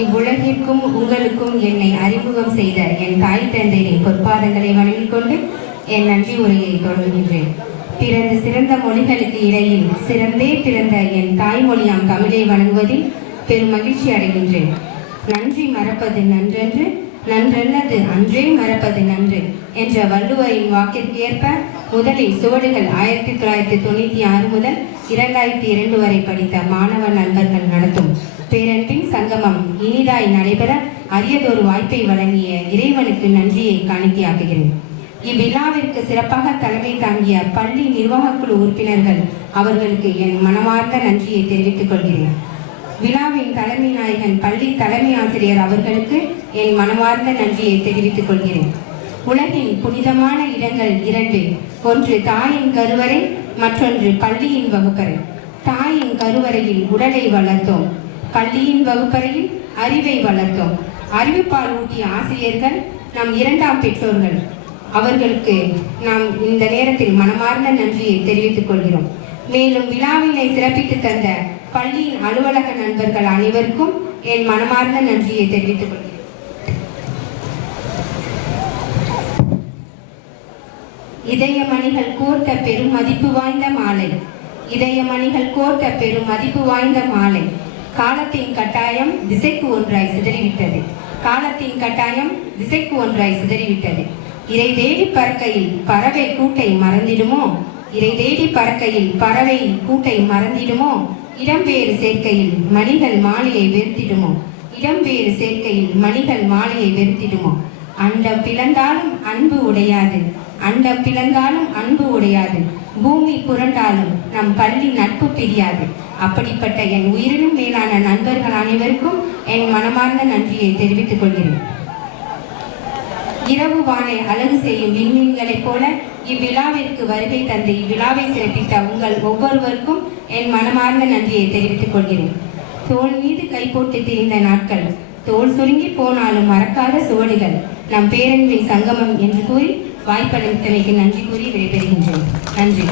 இவ்வுலகிற்கும் உங்களுக்கும் என்னை அறிமுகம் செய்த என் தாய் தந்தையின் பொற்பாதங்களை வணங்கிக் கொண்டு என் நன்றி உரையை தொடங்குகின்றேன். பிறந்த சிறந்த மொழிகளுக்கு இடையில் சிறந்தே பிறந்த என் தாய்மொழியாம் தமிழை வணங்குவதில் பெரும் மகிழ்ச்சி அடைகின்றேன். நன்றி மறப்பது நன்றன்று, நன்றல்லது அன்றே மறப்பது நன்று என்ற வள்ளுவரின் வாக்கிற்கு ஏற்ப முதலில் சுவடுகள் 1996 முதல் 2002 வரை படித்த மாணவ நண்பர்கள் நடத்தும் பேரன்பின் சங்கமம் இனிதாய் நடைபெற அரியதொரு வாய்ப்பை வழங்கிய இறைவனுக்கு நன்றியை காணிக்கையாக்குகிறேன். இவ்விழாவிற்கு சிறப்பாக தலைமை தாங்கிய பள்ளி நிர்வாகக்குழு உறுப்பினர்கள் அவர்களுக்கு என் மனமார்ந்த நன்றியை தெரிவித்துக் கொள்கிறேன். விழாவின் தலைமை நாயகன் பள்ளி தலைமை ஆசிரியர் அவர்களுக்கு என் மனமார்ந்த நன்றியை தெரிவித்துக் கொள்கிறேன். உலகின் புனிதமான இடங்கள் 2. ஒன்று தாயின் கருவறை, மற்றொன்று பள்ளியின் வகுப்பறை. தாயின் கருவறையில் உடலை வளர்த்தோம், பள்ளியின் வகுப்பறையில் அறிவை வளர்த்தோம். அறிவுப்பால் ஊட்டிய ஆசிரியர்கள் நம் 2ஆம் பெற்றோர்கள். அவர்களுக்கு நாம் இந்த நேரத்தில் மனமார்ந்த நன்றியை தெரிவித்துக் கொள்கிறோம். மேலும் விழாவினை சிறப்பித்து தந்த பள்ளியின் அலுவலக நண்பர்கள் அனைவருக்கும் என் மனமார்ந்த நன்றியை தெரிவித்துக் கொள்கிறேன். இதயமணிகள் கோர்த்த பெரும் மதிப்பு வாய்ந்த மாலை, இதயமணிகள் கோர்த்த பெரும் மதிப்பு வாய்ந்த மாலை. காலத்தின் கட்டாயம் திசைக்கு ஒன்றாய் சிதறிவிட்டது, காலத்தின் கட்டாயம் திசைக்கு ஒன்றாய் சிதறிவிட்டது. இறை தேடி பறக்கையில் பறவை கூட்டை மறந்திடுமோ, இறை தேடி பறக்கையில் பறவை கூட்டை மறந்திடுமோ. இடம்பெயர் சேர்க்கையில் மணிகள் மாலையை வெறுத்திடுமோ, இடம்பெயர் சேர்க்கையில் மணிகள் மாலையை வெறுத்திடுமோ. அண்டம் பிளந்தாலும் அன்பு உடையாது, அண்டம் பிளந்தாலும் அன்பு உடையாது. பூமி புரண்டாலும் நம் பள்ளி நட்பு பிரியாது. அப்படிப்பட்ட என் உயிரினும் மேலான நண்பர்கள் அனைவருக்கும் என் மனமார்ந்த நன்றியை தெரிவித்துக் கொள்கிறேன். இரவு வானை அழகு செய்யும் விண்மீன்களைப் போல இவ்விழாவிற்கு வருகை தந்து இவ்விழாவை சிறப்பித்த உங்கள் ஒவ்வொருவருக்கும் என் மனமார்ந்த நன்றியை தெரிவித்துக் கொள்கிறேன். தோல் மீது கை போட்டு திரிந்த நாட்கள், தோல் சுருங்கி போனாலும் மறக்காத சுவடுகள், நம் பேரன்பின் சங்கமம் என்று கூறி வாய்ப்பளித்தமைக்கு நன்றி கூறி விடைபெறுகின்றேன். நன்றி.